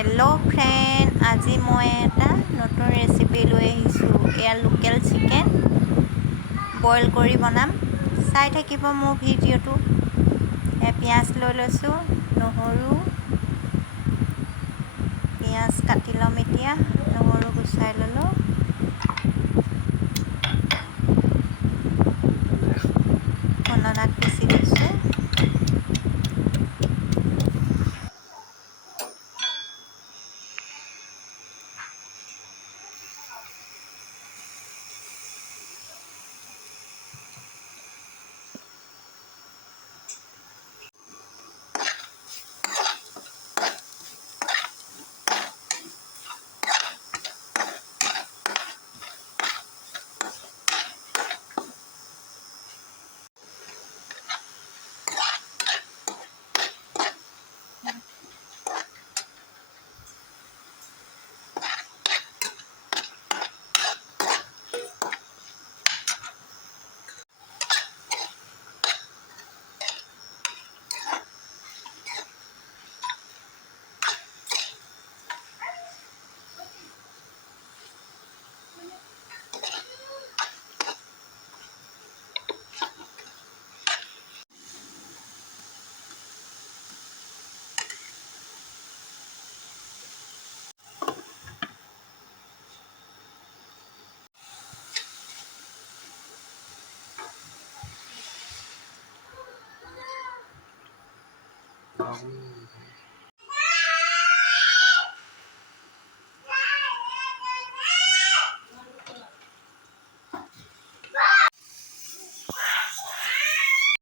Hello' friend, আজি মই এটা নতুন ৰেচিপি লৈ আহিছোঁ। এয়া লোকেল চিকেন বইল কৰি বনাম। চাই থাকিব মোৰ ভিডিঅ'টো। পিঁয়াজ লৈ লৈছোঁ, নহৰু, পিঁয়াজ কাটি ল'ম। এতিয়া নহৰু গুচাই ল'লোঁ। খুন্দনাত পিচি লৈছোঁ।